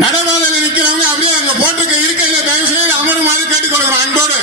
நடைபாதையில் நிற்கிறவங்க அப்படியே அங்க போட்டிருக்க இருக்கையில தயவு செய்து அமருமாறு கேட்டுக்கொள்கிறோம் அன்போடு.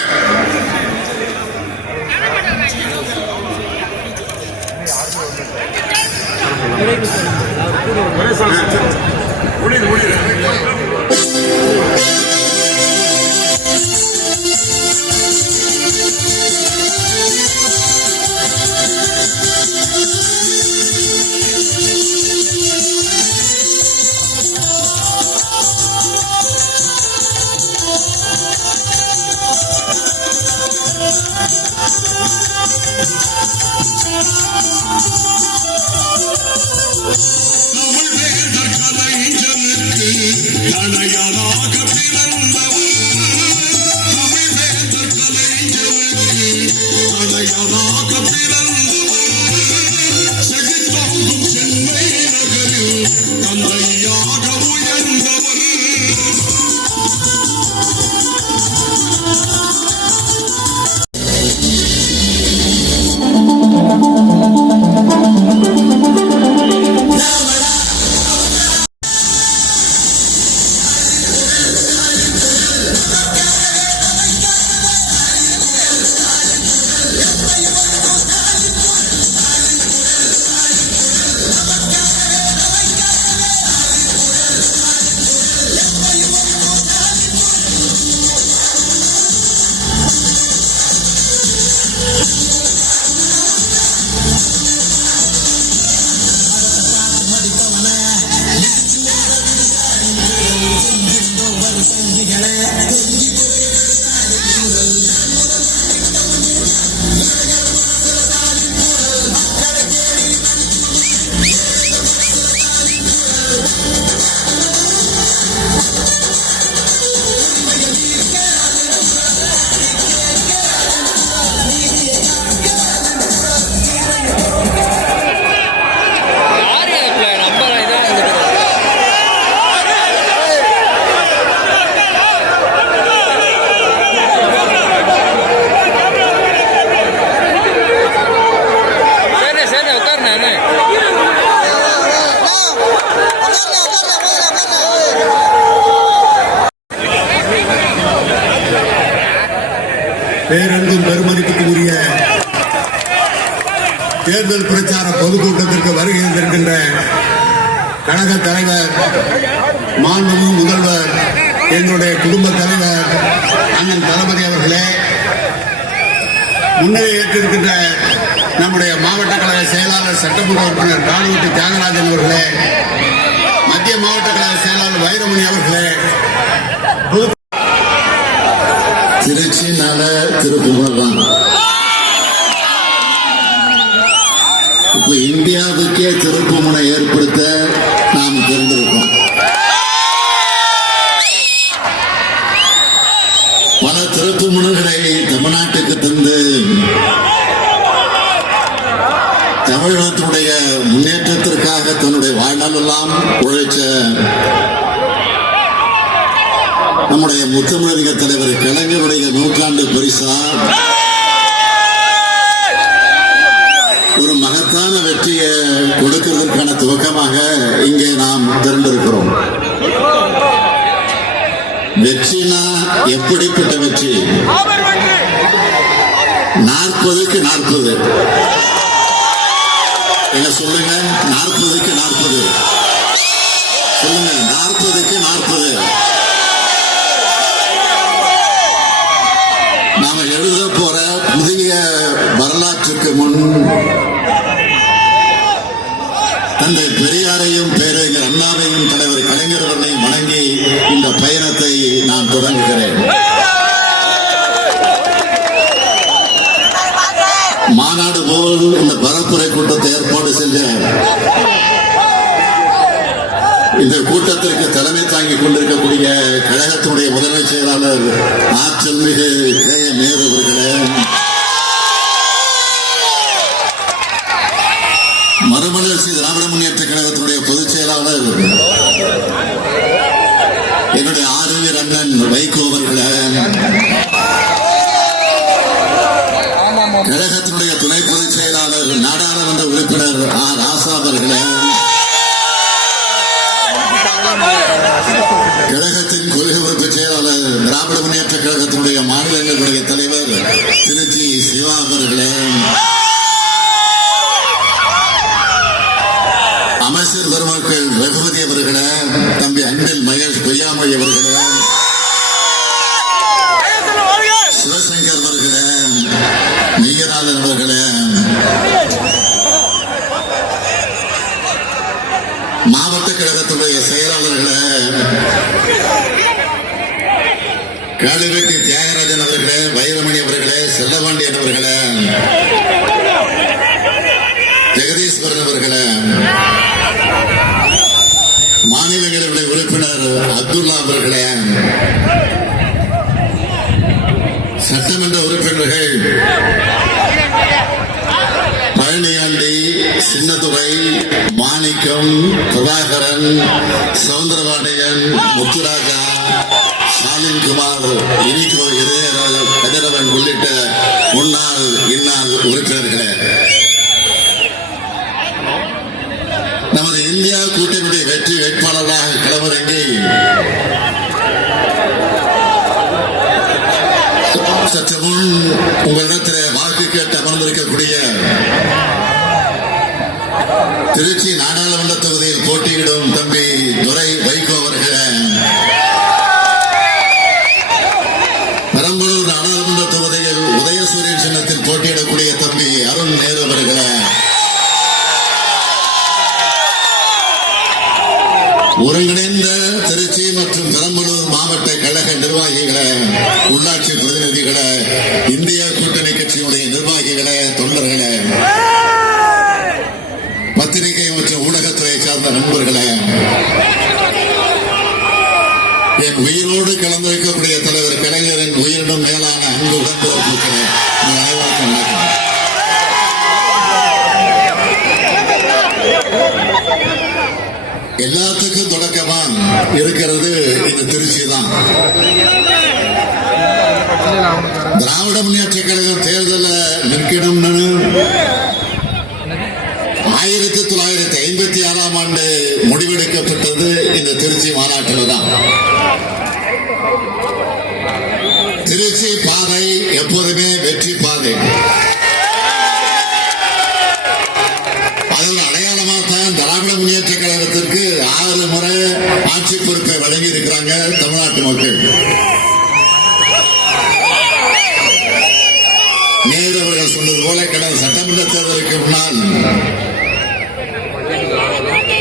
பேரன்பும் பெருமதிப்புக்குரிய தேர்தல் பிரச்சார பொதுக்கூட்டத்திற்கு வருகை தருகின்ற கழக தலைவர், மாண்புமிகு முதல்வர், எங்களுடைய குடும்ப தலைவர் அண்ணன் தளபதி அவர்களே, முன்னிலை ஏற்றிருக்கின்ற நம்முடைய மாவட்ட கழக செயலாளர் சட்டமன்ற உறுப்பினர் காணவட்டி தியாகராஜன் அவர்களே, மத்திய மாவட்ட கழக செயலாளர் வைரமணி அவர்களே, திருச்சினால திருப்புகழ் தான். இப்ப இந்தியாவுக்கே திருப்புமுனை ஏற்படுத்த நாம் தெரிந்திருக்கோம். பல திருப்புமுனைகளை தமிழ்நாட்டுக்கு தந்து தமிழகத்தினுடைய முன்னேற்றத்திற்காக தன்னுடைய வாழ்நாளெல்லாம் உழைச்ச நம்முடைய முத்தமிழக தலைவர் கலைஞருடைய நூற்றாண்டு பரிசா ஒரு மகத்தான வெற்றியை கொடுக்கிறதற்கான துவக்கமாக இங்கே நாம் திரண்டிருக்கிறோம். வெற்றினா எப்படிப்பட்ட வெற்றி? 40க்கு 40 என்ன சொல்லுங்க? 40க்கு 40 சொல்லுங்க. 40க்கு 40 நாம எழுத போற புதிய வரலாற்றுக்கு முன் தந்தை பெரியாரையும் பேரறிஞர் அண்ணாவையும் தலைவர் கலைஞர் அவர்களையும் வணங்கி இந்த பயணத்தை நான் தொடங்குகிறேன். மாநாடு போல் இந்த பரப்புரை கூட்டத்தை ஏற்பாடு செஞ்ச இந்த கூட்டத்திற்கு தலைமை தாங்கிக் கொண்டிருக்கக்கூடிய கழகத்தினுடைய முதன்மை செயலாளர் ஆற்றல் மிகு கே.எம். நேரு அவர்களே, மறுமலர்ச்சி திராவிட முன்னேற்ற கழகத்தினுடைய பொதுச் செயலாளர் என்னுடைய ஆறுவீர் அண்ணன் வைகோ அவர்களே, கழகத்தினுடைய துணை பொதுச் செயலாளர் நாடாளுமன்ற உறுப்பினர் ஆர் ராசா அவர்களே, அண்ணாமலை அவர்களே, சிவசங்கர் அவர்களே, மெய்யநாதன் அவர்களே, மாவட்ட கழகத்துடைய செயலாளர்களே, காளிவெட்டி தியாகராஜன் அவர்களே, வைரமணி அவர்களே, செல்லபாண்டியன் அவர்களே, ஜெகதீஸ்வரன் அவர்களே, மாநிலங்களவை உறுப்பினர் அப்துல்லா அவர்களே, சட்டமன்ற உறுப்பினர்கள் பழனியாண்டி, சின்னதுரை, மாணிக்கம், பிரபாகரன், சவுந்தரபாண்டியன், முத்துராஜா, சாலின்குமார், இனிகோ கதிரவன் உள்ளிட்ட முன்னாள் இந்நாள் உறுப்பினர்களே, நமது இந்தியா கூட்டணியுடைய வெற்றி வேட்பாளராக களமிறங்கி சற்று முன் உங்களிடத்தில் வாக்கு கேட்டு அமர்ந்திருக்கக்கூடிய திருச்சி நாடாளுமன்ற தொகுதியில் போட்டியிடும் தம்பி துரை வைகோ அவர்களே, பெரம்பலூர் நாடாளுமன்ற தொகுதியில் உதயசூரியன் சின்னத்தில் போட்டியிடக்கூடிய தம்பி அருண் நேரு அவர்களே, ஒருங்கிணைந்த திருச்சி மற்றும் பெரம்பலூர் மாவட்ட கழக நிர்வாகிகளே, உள்ளாட்சி பிரதிநிதிகளே, இந்தியா கூட்டணி கட்சியுடைய நிர்வாகிகளே, தொண்டர்களே, பத்திரிகை மற்றும் ஊடகத்துறை சார்ந்த நண்பர்களே, என் உயிரோடு கலந்திருக்கக்கூடிய தலைவர் கலைஞரின் உயிரினும் மேலான அன்பு உடன்பிறப்புகளே, உங்கள் அனைவருக்கும் வணக்கம். எல்லாத்துக்கும் தொடக்கமா இருக்கிறது இந்த திருச்சி தான். திராவிட முன்னேற்ற கழகம் தேர்தலில் நிற்கணும்னு 1956ஆம் ஆண்டு முடிவெடுக்கப்பட்டது இந்த திருச்சி மாநாட்டில் தான். திருச்சி பாதை எப்போதுமே வெற்றி பாதை. அதில் அடையாளமாக தான் திராவிட முன்னேற்ற கழகத்திற்கு 6 முறை ஆட்சி பொறுப்பை வழங்கி இருக்கிறாங்க தமிழ்நாட்டு மக்கள். நேரு அவர்கள் சொன்னது போல கடந்த சட்டமன்ற தேர்தலுக்கு முன்னால்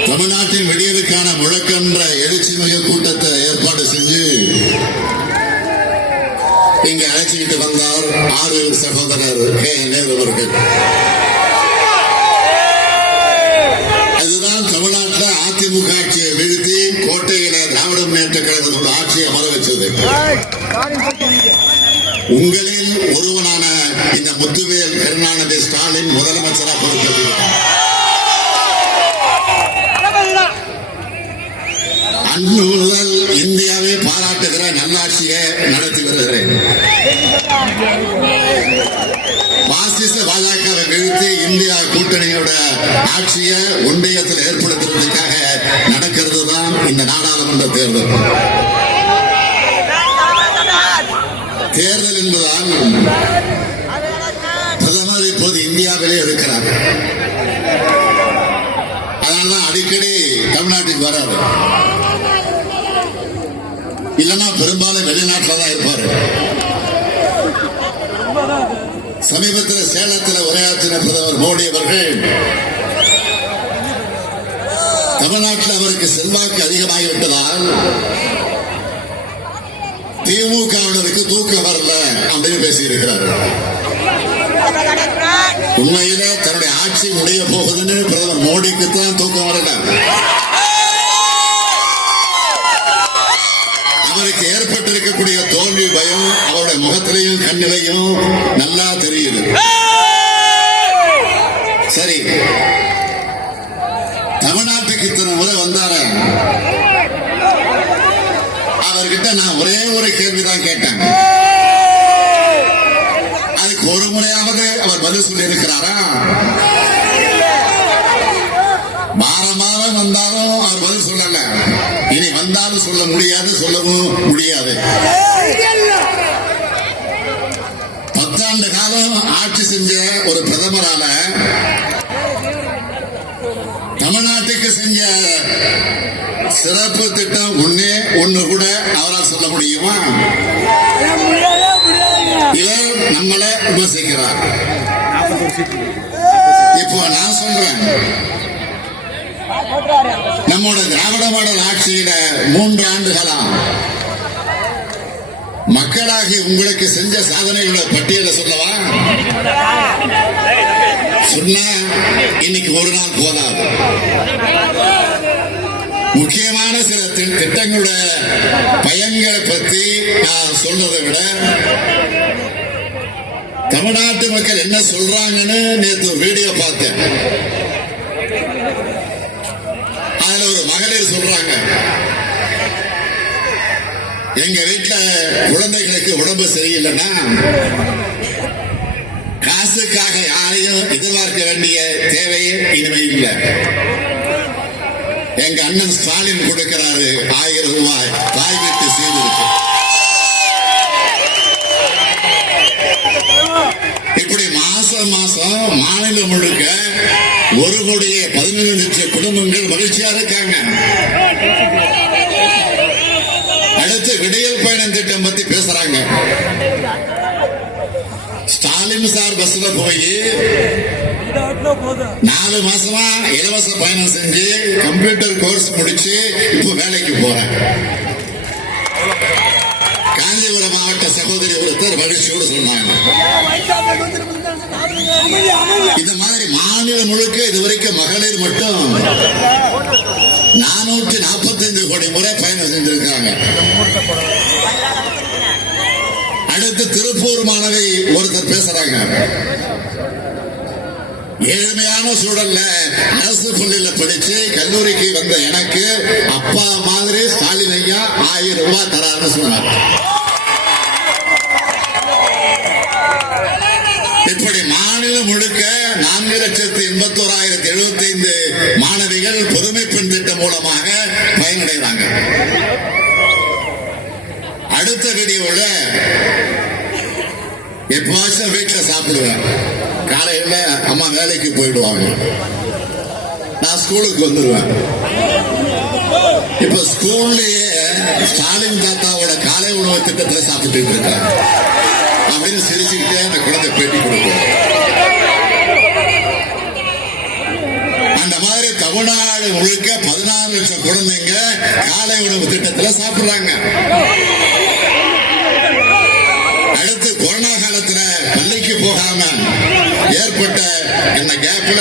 தமிழ்நாட்டின் விடியலுக்கான முழக்கென்ற எழுச்சி மிகு கூட்டத்தை ஏற்பாடு செஞ்சு இங்கு அழைச்சிக்கிட்டு வந்தார் ஆறு சகோதரர் கே நேரு அவர்கள். அதுதான் தமிழ்நாட்டில் அதிமுக ஆட்சியை வீழ்த்தி கோட்டையில திராவிட முன்னேற்ற கழகத்தோட ஆட்சியை அமர வச்சது. உங்களில் ஒருவனான இந்த முத்துவேல் கருணாநிதி ஸ்டாலின் முதலமைச்சராக பொறுப்பேற்றார். அன்று முதல் இந்தியாவை பாராட்டுகிற நல்லாட்சியை நடத்தி வருகிறேன். பாசிச பாஜகவை வீழ்த்தி இந்தியா கூட்டணியோட ஆட்சியை ஒன்றியத்தில் ஏற்படுத்துவதற்காக நடக்கிறது தான் இந்த நாடாளுமன்ற தேர்தல். தேர்தல் என்பதால் பிரதமர் இப்போது இந்தியாவிலே இருக்கிறார். அதனால்தான் அடிக்கடி தமிழ்நாட்டுக்கு வராது. இல்லைன்னா பெரும்பாலும் வெளிநாட்டில் தான் இருப்பாரு. சமீபத்தில் சேலத்தில் உரையாற்றின பிரதமர் மோடி அவர்கள் தமிழ்நாட்டில் அவருக்கு செல்வாக்கு அதிகமாகிவிட்டதால் திமுகவினருக்கு தூக்கம் வரல அப்படின்னு பேசியிருக்கிறார். உண்மையிலே தன்னுடைய ஆட்சி முடிய போகுதுன்னு பிரதமர் மோடிக்கு தான் தூக்கம் வரல. அவருக்கு ஏற்பட்டிருக்கக்கூடிய தோல்வி பயம் அவருடைய முகத்திலையும் கண்ணிலையும் நல்லா தெரியுது. சரி, தமிழ்நாட்டுக்கு இத்தனை முறை வந்தார, அவர்கிட்ட நான் ஒரே ஒரு கேள்விதான் கேட்டேன். அதுக்கு ஒரு முறையாவது அவர் பதில் சொல்லி இருக்கிறாரா? மாதம் வந்தாலும் அவர் பதில் சொல்லல. இனி வந்தாலும் சொல்ல முடியாது, சொல்லவும் முடியாது. 10 ஆண்டு காலம் ஆட்சி செஞ்ச ஒரு பிரதமரால தமிழ்நாட்டுக்கு செஞ்ச சிறப்பு திட்டம் ஒண்ணே ஒண்ணு கூட அவரால் சொல்ல முடியுமா? இவர் நம்மளை விமர்சிக்கிறார். இப்போ நான் சொல்றேன், நம்மோட திராவிட மாடல் ஆட்சியில 3 ஆண்டுகளா மக்களாகி உங்களுக்கு செஞ்ச சாதனைகளோட பட்டியலை சொல்லவா? சொன்னா இன்னைக்கு ஒரு நாள் போதாது. முக்கியமான சில திட்டங்களோட பயன்களை பத்தி நான் சொல்றதை விட தமிழ்நாட்டு மக்கள் என்ன சொல்றாங்கன்னு நேற்று ஒரு வீடியோ பார்த்தேன். அதுல ஒரு மகளிர் சொல்றாங்க, எங்க வீட்டுல குழந்தைகளுக்கு உடம்பு சரியில்லைன்னா காசுக்காக யாரையும் எதிர்பார்க்க வேண்டிய தேவையே இனிமே இல்லை. எங்க அண்ணன் ஸ்டாலின் கொடுக்கிறாரு 1000 ரூபாய் தாய் வீட்டு சீருக்கு. இப்படி மாசம் மாசம் மாநிலம் முழுக்க 1,17 லட்சம் குடும்பங்கள் மகிழ்ச்சியா இருக்காங்க. அடுத்து விடியல் பயணம் திட்டம் பத்தி பேசுறாங்க. ஸ்டாலின் சார் பஸ்ல போய் 4 மாசமா இலவச பயணம் செஞ்சு கம்ப்யூட்டர் கோர்ஸ் முடிச்சு இப்போ வேலைக்கு போறேன். காஞ்சிபுரம் மாவட்ட சகோதரி ஒருத்தர் மகிழ்ச்சியோடு சொன்னாங்க. இந்த மாதிரி மாநிலம் முழுக்க இதுவரைக்கும் மகளிர் மட்டும் 445 கோடி முறை பயணம் செஞ்சிருக்காங்க. அடுத்து திருப்பூர் மாணவி ஒருத்தர் பேசுறாங்க, ஏழ்மையான சூழல்ல அரசு பள்ளியில படிச்சு கல்லூரிக்கு வந்த எனக்கு அப்பா மாதிரி ஸ்டாலின் ஐயா 1000 ரூபாய் தரான்னு சொன்னார். இப்படி மாநிலம் முழுக்க 4,81,075 மாணவிகள் புதுமை பெண் திட்டம் மூலமாக பயனடைகிறாங்க. அடுத்த வீடியோல எப்பவாச்சும் வீட்டுல சாப்பிடுவேன். காலையில அம்மா வேலைக்கு போயிடுவாங்க, நான் ஸ்கூலுக்கு வந்துடுவேன். இப்ப ஸ்கூல்லயே ஸ்டாலின் தாத்தாவோட காலை உணவு திட்டத்துல சாப்பிட்டு இருக்காங்க அப்படின்னு சிரிச்சுக்கிட்டே அந்த குழந்தை பேட்டி கொடுக்கும். அந்த மாதிரி தமிழ்நாடு முழுக்க 14 லட்சம் குழந்தைங்க காலை உணவு திட்டத்துல சாப்பிடுறாங்க. அடுத்து கொரோனா காலத்துல பள்ளிக்கு போகாம ஏற்பட்ட இந்த கேப்ல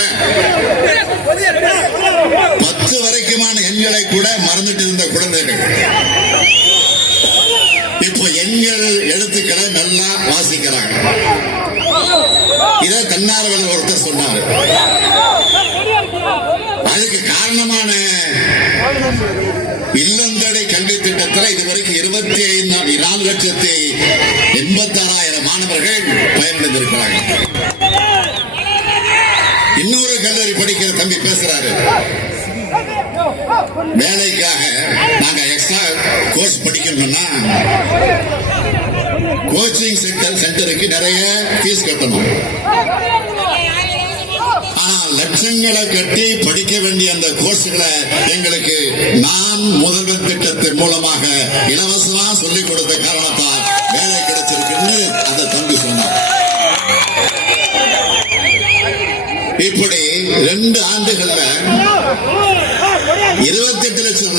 10 வரைக்குமான எண்களை கூட மறந்துட்டு இருந்த குழந்தைகள் இப்போ எண்கள் எழுத்துக்களை நல்லா வாசிக்கிறாங்க. இதை தன்னார்வலர் ஒருத்தர் சொன்னார். அதுக்கு காரணமான இல்லந்தடை கல்வி திட்டத்தில் இதுவரைக்கும் 24,86,000 மாணவர்கள் பயனடைந்திருக்கிறாங்க. இன்னொரு கல்லூரி படிக்கிற தம்பி பேசுறாரு, வேலைக்காக நாங்க எக்ஸ்ட்ரா கோர்ஸ் படிக்கணும்னா கோச்சிங் சென்டருக்கு நிறைய ஃபீஸ் கட்டணும். ஆனா லட்சங்களை கட்டி படிக்க வேண்டிய அந்த கோர்ஸ்களை எங்களுக்கு நான் முதல்வர் திட்டத்தின் மூலமாக இலவசமா சொல்லிக் கொடுத்த காரணத்தால் வேலை கிடைச்சிருக்குன்னு அந்த தம்பி சொன்னார். இப்படி 2 ஆண்டுகள்ல 28 லட்சம்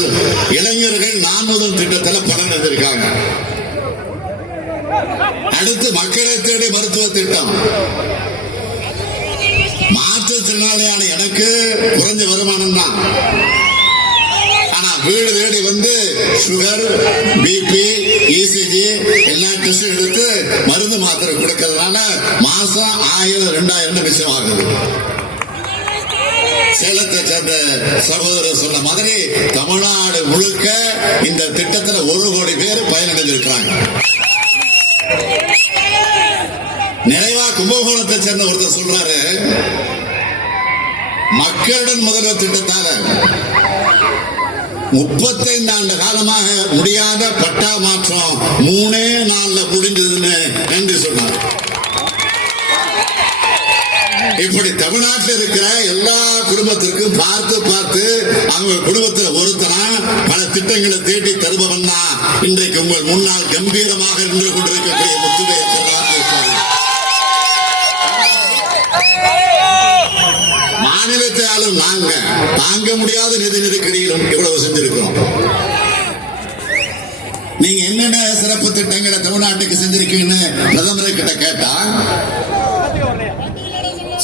இளைஞர்கள் நான் முதல் திட்டத்தில் பலன் எடுத்திருக்காங்க. அடுத்து மக்களை தேடி மருத்துவ திட்டம். மாற்றுத்திறனாளியான எனக்கு குறைஞ்ச வருமானம் தான், ஆனா வீடு தேடி வந்து சுகர், பிபி, இசிஜி எல்லா டெஸ்ட் எடுத்து மருந்து மாத்திரை கொடுக்கறதுனால மாசம் 1000-2000 மிச்சம் ஆகுது. சேலத்தை சேர்ந்த சகோதரர் சொன்ன மாதிரி தமிழ்நாடு முழுக்க இந்த திட்டத்தில் 1 கோடி பேர் பயனடைந்திருக்கிறாங்க. நிறைவா கும்பகோணத்தை சேர்ந்த ஒருத்தர் சொல்றாரு, மக்களுடன் முதல்வர் திட்டத்தால 35 ஆண்டு காலமாக முடியாத பட்டா மாற்றம் 3 நாள்ல முடிஞ்சதுன்னு நன்றி சொன்னார். இப்படி தமிழ்நாட்டில் இருக்கிற எல்லா குடும்பத்திற்கும் பார்த்து பார்த்து அவங்க குடும்பத்தில் ஒருத்தனா பல திட்டங்களை தேடி தருபவன் தான் இன்றைக்கு உங்கள் முன்னால் கம்பீரமாக நின்று கொண்டிருக்கக்கூடிய முத்துவேல் மாநிலத்தை ஆளும் நாங்க தாங்க முடியாத நிதி நெருக்கடியிலும் இவ்வளவு செஞ்சிருக்கிறோம். நீங்க என்னென்ன சிறப்பு திட்டங்களை தமிழ்நாட்டுக்கு செஞ்சிருக்கீங்கன்னு பிரதமர் கிட்ட கேட்டா,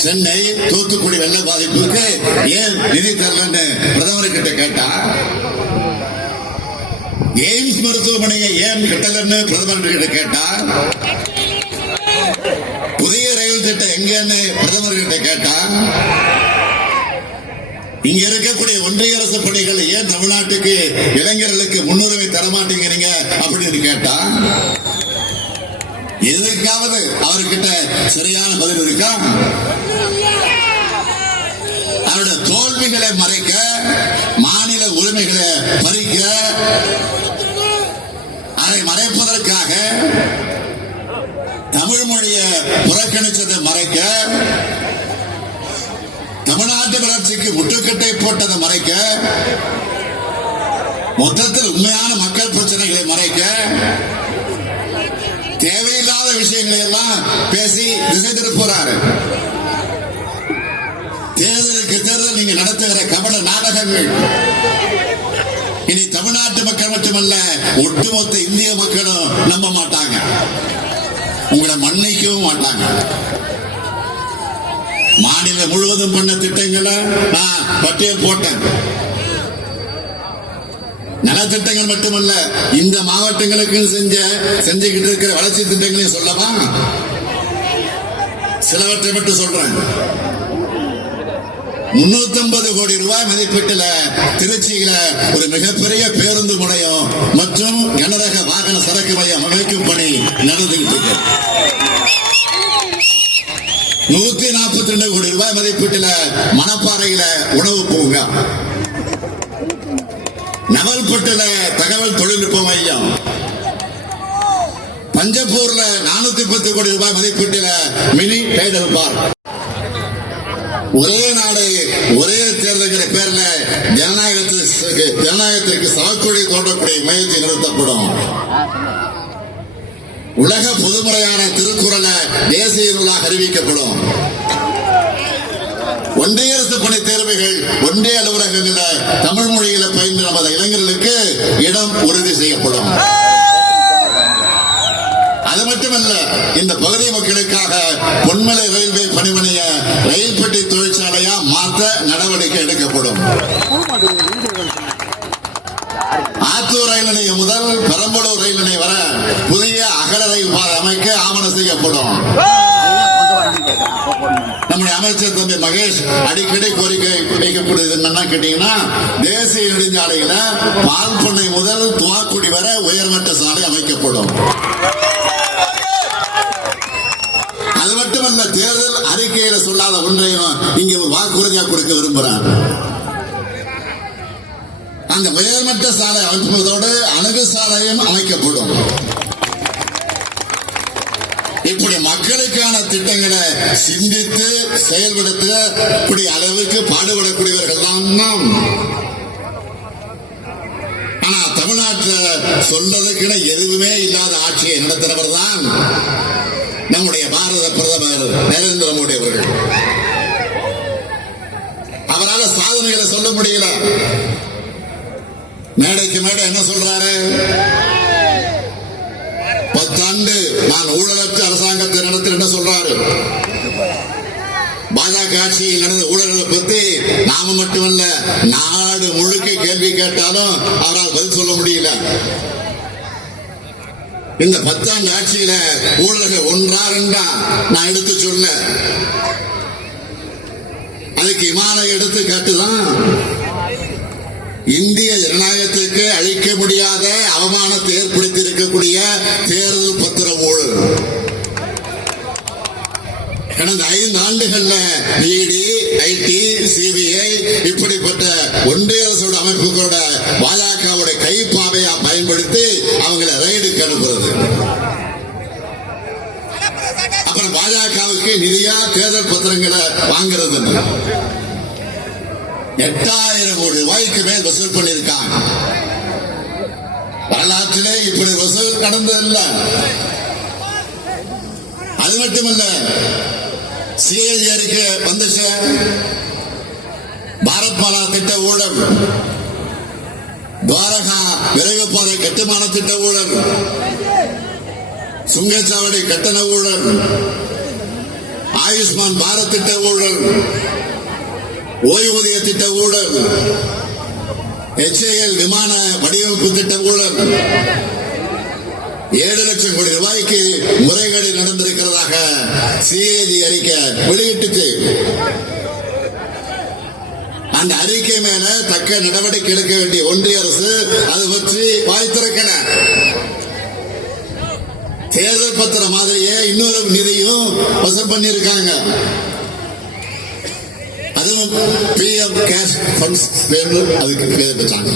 சென்னை தூத்துக்குடி வெள்ள பாதிப்புக்கு ஏன் நிதி தரலன்னு பிரதமர் கிட்ட கேட்டா, எய்ம்ஸ் மருத்துவமனையை ஏன் கட்டலன்னு பிரதமர் கிட்ட கேட்டா, புதிய ரயில் திட்டம் எங்கன்னு பிரதமர் கிட்ட கேட்டா, இங்க இருக்கக்கூடிய ஒன்றிய அரசு பணிகள் ஏன் தமிழ்நாட்டுக்கு இளைஞர்களுக்கு முன்னுரிமை தரமாட்டேங்கிறீங்க அப்படின்னு கேட்டா, எதுக்காவது அவர்கிட்ட சரியான பதில் இருக்கா? அவருடைய தோல்விகளை மறைக்க, மாநில உரிமைகளை பறிக்க, அதை மறைப்பதற்காக தமிழ் மொழியை புறக்கணிச்சதை மறைக்க, தமிழ்நாட்டு வளர்ச்சிக்கு முட்டுக்கட்டை போட்டதை மறைக்க, மொத்தத்தில் உண்மையான மக்கள் பிரச்சனைகளை மறைக்க, தேவையில்லாத விஷயங்களை எல்லாம் பேசி திசை திருப்புறாரு. தேர்தலுக்கு தேர்தல் நீங்க நடத்துகிற கபட நாடகங்கள் இனி தமிழ்நாட்டு மக்கள் மட்டுமல்ல, ஒட்டுமொத்த இந்திய மக்களும் நம்ப மாட்டாங்க, உங்களை மன்னிக்கவும் மாட்டாங்க. மாநிலம் முழுவதும் பண்ண திட்டங்களை நான் பட்டியல் போட்டேன். நலத்திட்டங்கள் மட்டுமல்ல, இந்த மாவட்டங்களுக்கு செஞ்சுக்கிட்டு இருக்கிற வளர்ச்சி திட்டங்களையும் சொல்லவா? சிலவற்றை மட்டும் சொல்றேன். 350 கோடி ரூபாய் மதிப்பீட்டில் திருச்சியில ஒரு மிகப்பெரிய பேருந்து முனையம் மற்றும் கனரக வாகன சரக்கு மையம் அமைக்கும் பணி நடந்துகிட்டு இருக்கு. 142 கோடி ரூபாய் மதிப்பீட்டில் மணப்பாறையில உணவு பூங்கா, நவல்பட்டுல தகவல் தொழில்நுட்ப மையம், பஞ்சப்பூர்ல 410 கோடி ரூபாய் மதிப்பீட்டில் மினி டைடல் பார்க். ஒரே நாடு ஒரே தேர்தல்கிற பேர்ல ஜனநாயகத்திற்கு சாக்குழி தோன்றக்கூடிய மையத்தை நிறுத்தப்படும். உலக பொதுமுறையான திருக்குறளை தேசிய நூலாக அறிவிக்கப்படும். ஒன்றிய அரசு பணி தேர்வுகள் ஒன்றிய அலுவலகங்களில் தமிழ் மொழியில பயின்ற நமது இளைஞர்களுக்கு இடம் உறுதி செய்யப்படும். அது மட்டுமல்ல, இந்த பகுதி மக்களுக்காக பொன்மலை ரயில்வே பணிமனைய ரயில் பெட்டி தொழிற்சாலையா மாற்ற நடவடிக்கை எடுக்கப்படும். ஆத்தூர் ரயில் நிலையம் முதல் பெரம்பலூர் ரயில் நிலையம் வர புதிய அகல ரயில் பாதை அமைக்க ஆவணம் செய்யப்படும். நம்முடைய அமைச்சர் தம்பி மகேஷ் அடிக்கடி கோரிக்கை வைக்கப்படுது என்னன்னா கேட்டீங்கன்னா, தேசிய நெடுஞ்சாலையில பால் பண்ணை முதல் துவாக்குடி வர உயர்மட்ட சாலை அமைக்கப்படும். அது மட்டுமல்ல, தேர்தல் அறிக்கையில சொல்லாத ஒன்றையும் இங்க ஒரு வாக்குறுதியாக கொடுக்க விரும்புறார். அந்த உயர்மட்ட சாலை அமைப்பதோடு அணுகு சாலையும் அமைக்கப்படும். இப்படி மக்களுக்கான திட்டங்களை சிந்தித்து செயல்படுத்தக்கூடிய அளவுக்கு பாடுபடக்கூடியவர்கள் தான். ஆனா தமிழ்நாட்டில் சொல்றதுக்கு எதுவுமே இல்லாத ஆட்சியை நடத்துறவர் தான் நம்முடைய பாரத பிரதமர் நரேந்திர மோடி அவர்கள். அவரால் சாதனைகளை சொல்ல முடியல. மேடைக்கு மேடை என்ன சொல்றாரு? 10 ஆண்டு நான் ஊழலற்ற அரசாங்கத்தை நடத்த என்ன சொல்றாரு? பாஜக ஆட்சியில் நடந்த ஊழல்களை பத்தி நாம மட்டுமல்ல, நாடு முழுக்க கேள்வி கேட்டாலும் அவரால் பதில் சொல்ல முடியல. இந்த 10 ஆண்டு ஆட்சியில ஊழல்கள் ஒன்றா ரெண்டா நான் எடுத்து சொல்ல, அதுக்கு இமாலய எடுத்து காட்டுதான். இந்திய ஜனநாயகத்திற்கு அழிக்க முடியாத அவமானத்தை ஏற்படுத்தி இருக்கக்கூடிய தேர்தல் பத்திர ஊழல். கடந்த 5 ஆண்டுகள்ல இடி, ஐடி, சிபிஐ இப்படிப்பட்ட ஒன்றிய அரசோட அமைப்புகளோட பாஜகவுடைய கைப்பாவையா பயன்படுத்தி அவங்களை ரைடுக்கு அனுப்புறது. அப்புறம் அப்புறம் பாஜகவுக்கு நிதியா தேர்தல் பத்திரங்களை வாங்குறது 8000 கோடி ரூபாய்க்கு மேல் வசூல் பண்ணியிருக்காங்க. வரலாற்றிலே இப்படி வசூல் நடந்ததில்ல. அது மட்டுமல்ல, சிஏஜி அறிக்கை வந்துச்சு. பாரத் மாலா திட்ட ஊழல், துவாரகா விரைவு பாதை கட்டுமான திட்ட ஊழல், சுங்கச்சாவடி கட்டண ஊழல், ஆயுஷ்மான் பாரத் திட்ட ஊழல், ஓய்வூதிய திட்ட ஊழல், HAL விமான வடிவமைப்பு திட்ட ஊழல், 7 லட்சம் கோடி ரூபாய்க்கு முறைகேடு நடந்திருக்கிறதாக சிஏஜி அறிக்கை வெளியிட்டுச்சு. அந்த அறிக்கை மேல தக்க நடவடிக்கை எடுக்க வேண்டிய ஒன்றிய அரசு அது பற்றி வாய் திறக்கல. தேர்தல் பத்திரம் மாதிரியே இன்னொரு நிதியும் வசூல் பண்ணியிருக்காங்க. அதுவும் பிஎம் கேஷ் ஃபண்ட்ஸ் அதுக்கு பேர் வச்சாங்க.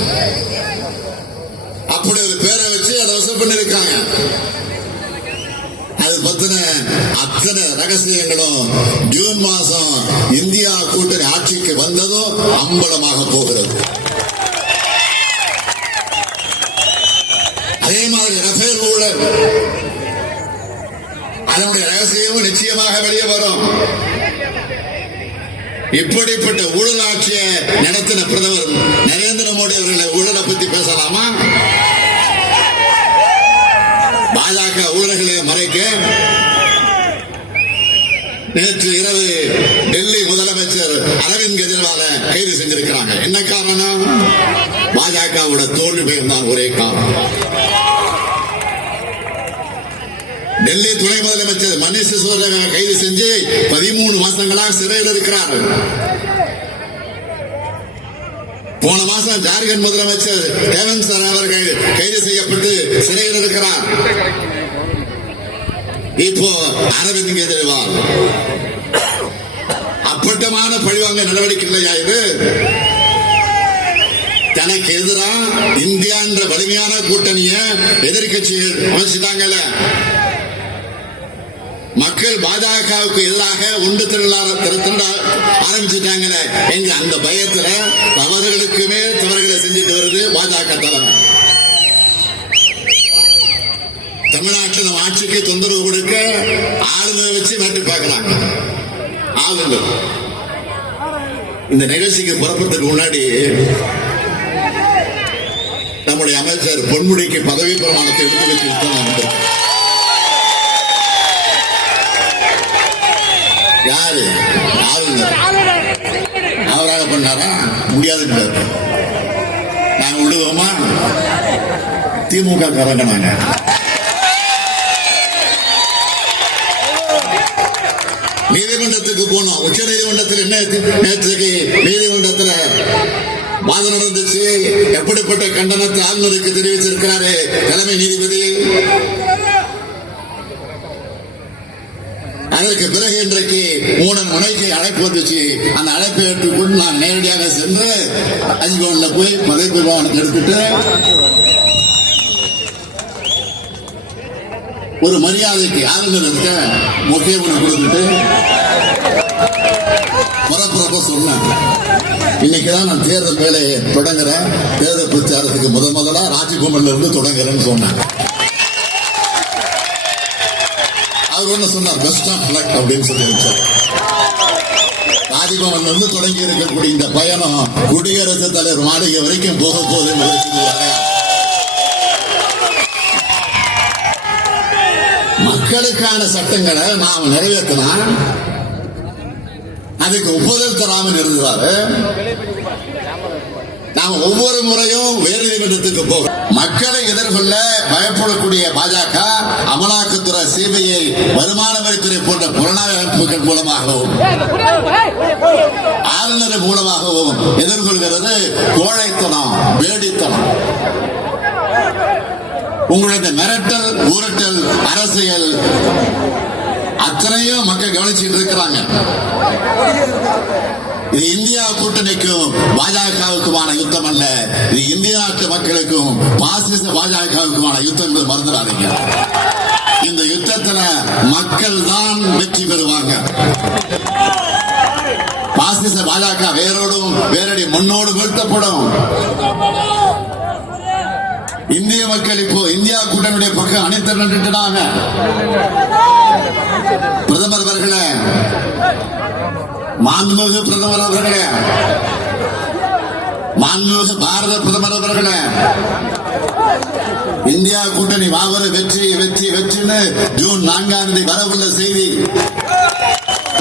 அப்படி ஒரு பேரை வச்சு அதை வசூல் பண்ணிருக்காங்க. அது பத்தின அத்தனை ரகசியங்களும் ஜூன் மாசம் இந்தியா கூட்டணி ஆட்சிக்கு வந்ததும் அம்பலமாக போகிறது. அதே மாதிரி ரஃபேல் ஊழல், அதனுடைய ரகசியமும் நிச்சயமாக வெளியே வரும். இப்படிப்பட்ட ஊழல் ஆட்சியை நடத்தின பிரதமர் நரேந்திர மோடி அவர்களை ஊழலை பத்தி பேசலாமா? பாஜக ஊழல்களை மறைக்க நேற்று இரவு டெல்லி முதலமைச்சர் அரவிந்த் கெஜ்ரிவாலை கைது செஞ்சிருக்கிறாங்க. என்ன காரணம்? பாஜகவோட தோல்வி பெயர் தான் ஒரே காரணம். டெல்லி துணை முதலமைச்சர் மணிஷ் சிசோடியா கைது செஞ்சு 13 மாசங்களாக சிறையில் இருக்கிறார். போன மாசம் ஜார்க்கண்ட் முதலமைச்சர் ஹேமந்த் சோரன் அவர்கள் கைது செய்யப்பட்டு சிறையில் இருக்கிறார். இப்போ அரவிந்த் கெஜ்ரிவால் அப்பட்டமான பழிவாங்க நடவடிக்கை இல்லையா இது? தனக்கு எதிராக இந்தியா என்ற வலிமையான கூட்டணிய எதிர்கட்சிகள் அமைச்சுட்டாங்கல்ல. மக்கள் பாஜகவுக்கு எதிராக ஒன்று திரள ஆரம்பிச்சுட்டாங்களே எங்க அந்த பயத்துல தவறுகளுக்கு மேல் தவறுகளை செஞ்சுட்டு வருது பாஜக தலைமை. தமிழ்நாட்டில் நம்ம ஆட்சிக்கு தொந்தரவு கொடுக்க ஆளுநரை வச்சு மாற்றி பார்க்கறாங்க. ஆளுநர் இந்த நிகழ்ச்சிக்கு புறப்பட்டதுக்கு முன்னாடி நம்முடைய அமைச்சர் பொன்முடிக்கு பதவி பிரமாணத்தை எடுத்து வச்சு யாரு ஆளுநர் அவராக பண்ணாரா? முடியாது. நாங்க விடுவோமா? திமுக காரங்க நாங்க. நீதிமன்றத்துக்கு போனோம். உச்ச நீதிமன்றத்தில் என்ன நேற்றுக்கு நீதிமன்றத்தில் வாதம் நடந்துச்சு. எப்படிப்பட்ட கண்டனத்தை ஆளுநருக்கு தெரிவிச்சிருக்கிறாரு தலைமை நீதிபதி. அதற்கு பிறகு இன்றைக்கு 3 மணிக்கு அழைப்பு வந்துச்சு. அந்த அழைப்பை ஏற்றுக்கொண்டு நான் நேரடியாக சென்று ராஜ்பவன்ல போய் பதவி பிரமாணத்தை எடுத்துட்டு ஒரு மரியாதைக்கு ஆளுநருக்கு முக்கியத்துவம் கொடுத்துட்டு புறப்புறப்ப சொன்னேன். இன்னைக்குதான் நான் தேர்தல் வேலையை தொடங்குறேன். தேர்தல் பிரச்சாரத்துக்கு முதலா ராஜ்பவன்ல இருந்து தொடங்குறேன்னு சொன்னேன். அவர் என்ன சொன்னார்? பெஸ்ட் ஆஃப் லக் அப்படின்னு சொல்லி வச்சார். ராஜ்பவன்ல இருந்து தொடங்கி இருக்கக்கூடிய இந்த பயணம் குடியரசுத் தலைவர் மாளிகை வரைக்கும் போக போகுது. மக்களுக்கான சட்டங்களை நாம் நிறைவேற்றினா அதுக்கு ஒப்புதல் தராமல் இருந்தாரு. நாம் ஒவ்வொரு முறையும் உயர் நீதிமன்றத்துக்கு போகிறோம். மக்களை எதிர்கொள்ள பயப்படக்கூடிய பாஜக அமலாக்கத்துறை, சிபிஐ, வருமான வரித்துறை போன்ற புலனாய்வு அமைப்புகள் மூலமாகவும் ஆளுநர் மூலமாகவும் எதிர்கொள்கிறது கோழைத்தனம், வேடித்தனம். உங்களுடைய மிரட்டல், ஊரட்டல் அரசியல் அத்தனையும் மக்கள் கவனிச்சுட்டு இருக்கிறாங்க. இது இந்தியா கூட்டணிக்கும் பாஜகவுக்குமான யுத்தம் அல்ல. இது இந்திய நாட்டு மக்களுக்கும் பாசிச பாஜகவுக்குமான யுத்தம் என்பது மறந்துடாதீங்க. இந்த யுத்தத்துல மக்கள் தான் வெற்றி பெறுவாங்க. பாசிச பாஜக வேரோடும் வேரடி முன்னோடு வீழ்த்தப்படும். இந்திய மக்கள் இப்போ இந்தியா கூட்டணியுடைய பக்கம் அணிதிரண்டுட்டாங்க. பிரதமர் அவர்களே, மாண்புமிகு பிரதமர் அவர்களே, மாண்புமிகு பாரத பிரதமர் அவர்களே, இந்தியா கூட்டணி மாபெரும் வெற்றி வெற்றி வெற்றின்னு ஜூன் 4ஆம் தேதி வரவுள்ள செய்தி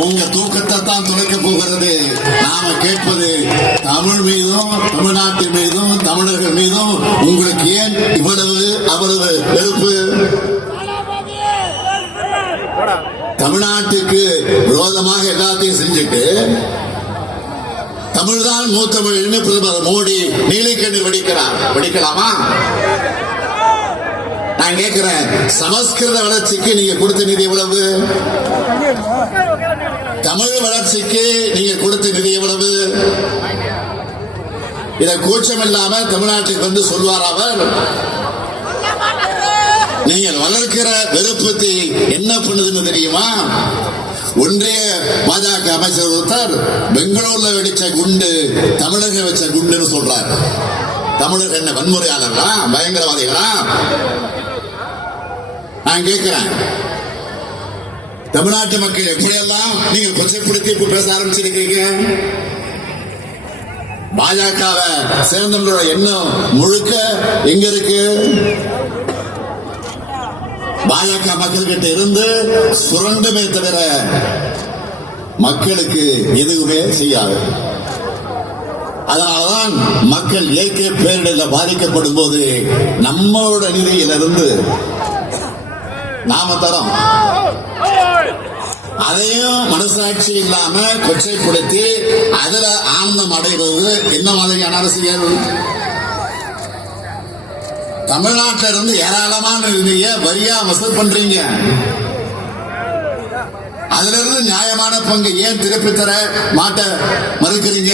உங்க தூக்கத்தை தான் துளைக்க போகிறது. நாம கேட்பது தமிழ் மீதும் தமிழ்நாட்டின் மீதும் தமிழர்கள் மீதும் உங்களுக்கு ஏன் இவ்வளவு அவ்வளவு வெறுப்பு? தமிழ்நாட்டுக்கு விரோதமாக எல்லாத்தையும் செஞ்சுட்டு தமிழ்தான் மூத்தமிழ் பிரதமர் மோடி நீலிக்கண்ணீர் வடிக்கலாமா? நான் கேட்கிறேன், சமஸ்கிருத வளர்ச்சிக்கு நீங்க கொடுத்த நிதி எவ்வளவு? தமிழ் வளர்ச்சிக்கு நீங்க கொடுத்த நிதி எவ்வளவு? இத கூச்சம் இல்லாம தமிழ்நாட்டுக்கு வந்து சொல்வார் அவர். நீங்கள் வளர்க்கிற வெறுப்பத்தை என்ன பண்ணுதுன்னு தெரியுமா? ஒன்றிய பாஜக அமைச்சர் ஒருத்தர் பெங்களூர்ல வெடிச்ச குண்டு தமிழக வச்ச குண்டுன்னு சொல்றார். தமிழர்கள் என்ன வன்முறையாளர்களா, பயங்கரவாதிகளா? நான் கேட்கிறேன், தமிழ்நாட்டு மக்கள் எப்படியெல்லாம் நீங்க கொச்சைப்படுத்தி இப்ப பேச ஆரம்பிச்சிருக்கீங்க? பாஜகவை சேர்ந்தவங்களோட எண்ணம் முழுக்க எங்க இருக்கு? பாஜக மக்கள்கிட்ட இருந்து சுரண்டுமே தவிர மக்களுக்கு எதுவுமே செய்யாது. அதனால்தான் மக்கள் இயற்கை பேரிடரில் பாதிக்கப்படும் போது நம்மளோட நிதியிலிருந்து நாம தரோம். அதையும் மனசாட்சி இல்லாம கொச்சைப்படுத்தி அதுல ஆனந்தம் அடைவது என்ன மாதிரியான அரசியல்? தமிழ்நாட்டில இருந்து ஏராளமான நிதியை வரியா வசூல் பண்றீங்க. அதுல இருந்து நியாயமான பங்கு ஏன் திருப்பி தர மாட்ட மறுக்கிறீங்க?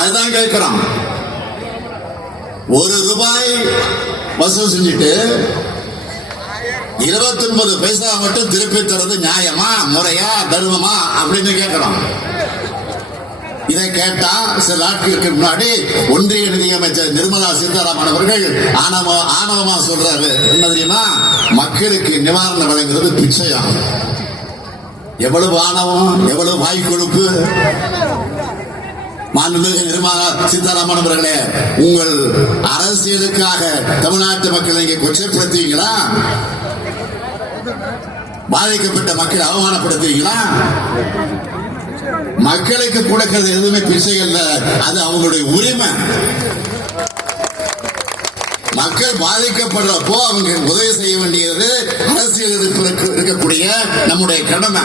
அதுதான் கேட்கிறோம். ₹1 வசூல் செஞ்சுட்டு 29 பைசா மட்டும் திருப்பி தரது நியாயமா, முறையா, தர்மமா அப்படின்னு கேட்கிறோம். இதை கேட்டா சில நாட்களுக்கு முன்னாடி ஒன்றிய நிதியமைச்சர் நிர்மலா சீதாராமன் அவர்கள் ஆணவமா சொல்றாரு, என்ன தெரியுமா? மக்களுக்கு நிவாரணம் வழங்குறது பிச்சையாகும். எவ்வளவு ஆணவம், எவ்வளவு வாய் கொழுப்பு! மாண்புமிகு நிர்மலா சீதாராமன் அவர்களே, உங்கள் அரசியலுக்காக தமிழ்நாட்டு மக்களை நீங்க கொச்சைப்படுத்துவீங்களா? பாதிக்கப்பட்ட மக்களை அவமானப்படுத்துவீங்களா? மக்களுக்கு கொடுக்கிறது எதுவுமே பிச்சை அல்ல, அது அவங்களுடைய உரிமை. மக்கள் பாதிக்கப்படுறப்போ அவங்க உதவி செய்ய வேண்டியது அரசியல் இருக்கக்கூடிய நம்முடைய கடமை.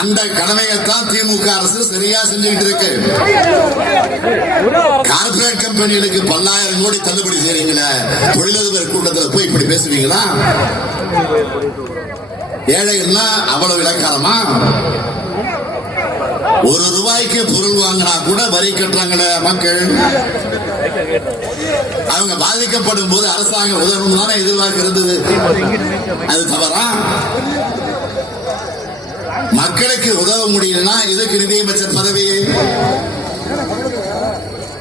அந்த கடமையைத்தான் திமுக அரசு சரியா செஞ்சுக்கிட்டு இருக்கு. கார்பரேட் கம்பெனிகளுக்கு 10,000 கோடி தள்ளுபடி செய்றீங்களா? தொழிலதிபர் கூட்டத்தில் போய் இப்படி பேசுவீங்களா? ஏழைன்னா அவ்வளவு இலக்காரமா? ₹1 பொருள் வாங்கினா கூட வரி கட்டுறாங்களே மக்கள். அவங்க பாதிக்கப்படும் போது அரசாங்கம் உதவணும் தானே எதிர்பார்க்கிறது. அது தவறா? மக்களுக்கு உதவ முடியலன்னா இதுக்கு நிதியமைச்சர் பதவி?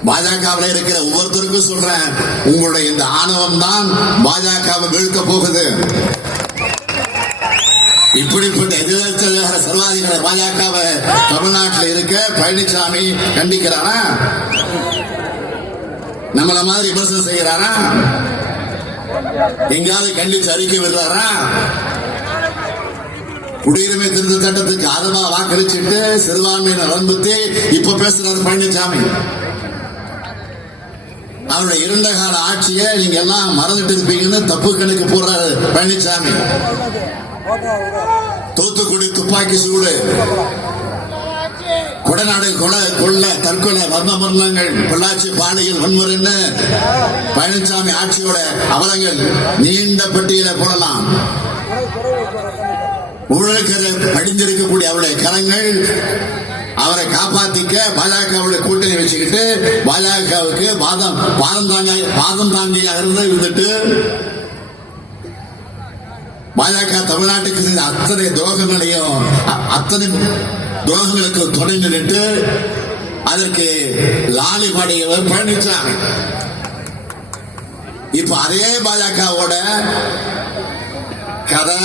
பாஜகவில் இருக்கிற ஒவ்வொருத்தருக்கும் சொல்றேன், உங்களுடைய இந்த ஆணவம் தான் பாஜகவை வீழ்த்த போகுது. இப்படிப்பட்ட எதிர்கட்சியாக சர்வாதிகார பாஜகவை தமிழ்நாட்டில் இருக்க பழனிசாமி கண்டிக்கிறாரா? நம்மள மாதிரி விமர்சனம் செய்யறாரா? எங்காவது கண்டிச்சு அறிக்கை விடுறாரா? குடியுரிமை திருத்த சட்டத்துக்கு ஆதரவா வாக்களிச்சுட்டு சிறுபான்மையினர் அனுமதி இப்ப பேசுறாரு பழனிசாமி. அவருடைய 2 கால ஆட்சியை நீங்க எல்லாம் மறந்துட்டு இருப்பீங்கன்னு தப்பு கணக்கு போடுறாரு பழனிசாமி. தூத்துக்குடி துப்பாக்கி சூடு, கொடநாடு கொள்ளை, தற்கொலை, மர்ம மரணங்கள், பொள்ளாச்சி பாலியல் வன்முறைன்னு பழனிசாமி ஆட்சியோட அவலங்கள் நீண்ட பட்டியலை போடலாம். ஊழல்களை படிந்திருக்கக்கூடிய அவருடைய கரங்கள் அவரை காப்பாத்திக்க பாஜகவுடைய கூட்டணி வச்சுக்கிட்டு பாஜகவுக்கு பாதம் தாங்கியாக இருந்துட்டு பாஜக தமிழ்நாட்டுக்கு செய்த அத்தனை துரோகங்களையும் அத்தனை துரோகங்களுக்கு துணை நின்று அதற்கு லாலி பாடியவர் பழனிசாமி. இப்ப அதே பாஜகவோட கதை,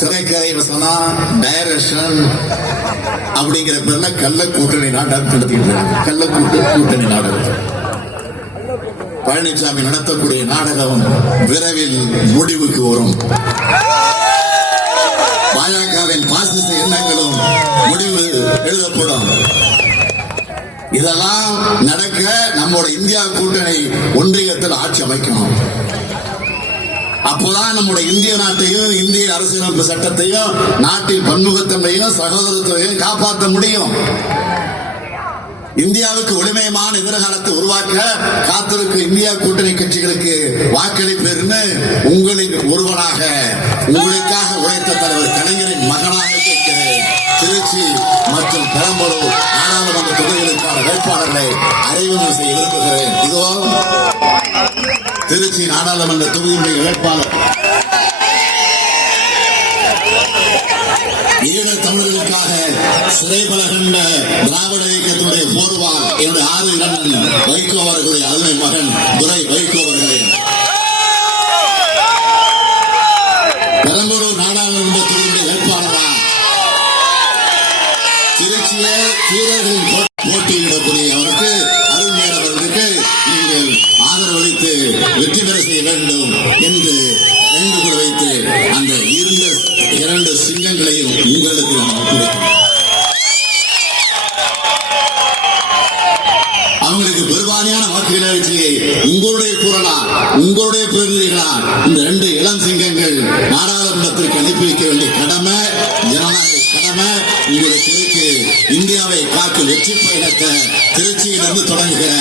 திரைக்கதை வசனம், டைரக்ஷன் அப்படிங்கிற பேர்ல கள்ள கூட்டணி நாடகம் நடத்திட்டு கள்ள கூட்டணி நாடகம் பழனிசாமி நடத்தக்கூடிய நாடகம் விரைவில் முடிவுக்கு வரும். பாஜகவின் பாசிச எண்ணங்களும் முடிவு எழுதப்படும். இதெல்லாம் நடக்க நம்மோட இந்தியா கூட்டணி ஒன்றியத்தில் ஆட்சி அமைக்கணும். அப்போதான் நம்முடைய இந்திய நாட்டையும் இந்திய அரசியலமைப்பு சட்டத்தையும் நாட்டின் பன்முகத்தன்மையும் சகோதரத்தையும் காப்பாற்ற முடியும். இந்தியாவுக்கு ஒளிமயமான எதிர்காலத்தை உருவாக்க காத்திருக்கும் இந்தியா கூட்டணி கட்சிகளுக்கு வாக்களிப்பேர்னு உங்களின் ஒருவனாக உங்களுக்காக உழைத்த தலைவர் கலைஞரின் மகனாக கேட்கிறேன். திருச்சி மற்றும் பெரம்பலூர் நாடாளுமன்ற தொகுதிகளுக்கான வேட்பாளர்களை அறிமுகம் செய்ய விரும்புகிறேன். இதோ திருச்சி நாடாளுமன்ற தொகுதியுடைய வேட்பாளர் ஈழ தமிழர்களுக்காக சிறைபலகண்ட திராவிட இயக்கத்துடைய போர்வால் என்னுடைய 6 இளநன் வைகோ அவர்களுடைய அருமை மகன் துரை வைகோ அவர்களே, பெரம்பலூர் நாடாளுமன்ற தொகுதியுடைய வேட்பாளரா திருச்சியை வீரர்களின் போட்டியிடக்கூடிய அவருக்கு அருமையானவர்களுக்கு நீங்கள் ஆதரவளித்து வெற்றி பெற செய்ய வேண்டும் என்று வேண்டுகோள் வைத்து அந்த 2 சிங்கங்களையும் உங்களுக்கு நான் ஒப்படைக்கிறேன். அவங்களுக்கு பெரும்பாலான வாக்குகளை வச்சு உங்களுடைய குரலா உங்களுடைய பிரதிநிதிகளா இந்த 2 இளம் சிங்கங்கள் நாடாளுமன்றத்திற்கு அனுப்பி வைக்க வேண்டிய கடமை, ஜனநாயக கடமை உங்களுக்கு இருக்கு. இந்தியாவை காக்கும் வெற்றி பயணத்தை திருச்சியிலிருந்து தொடங்குகிற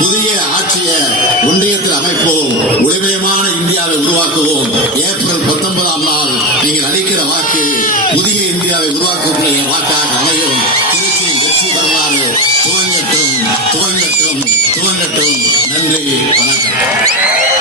புதிய ஆட்சியை ஒன்றியத்தில் அமைப்போம். ஒளிமயமான இந்தியாவை உருவாக்குவோம். ஏப்ரல் 19ஆம் நாள் நீங்கள் அளிக்கிற வாக்கு புதிய இந்தியாவை உருவாக்கக்கூடிய வாக்காக அமையும். திருச்சியின் வெற்றி வரலாறு துவங்கட்டும். நன்றி, வணக்கம்.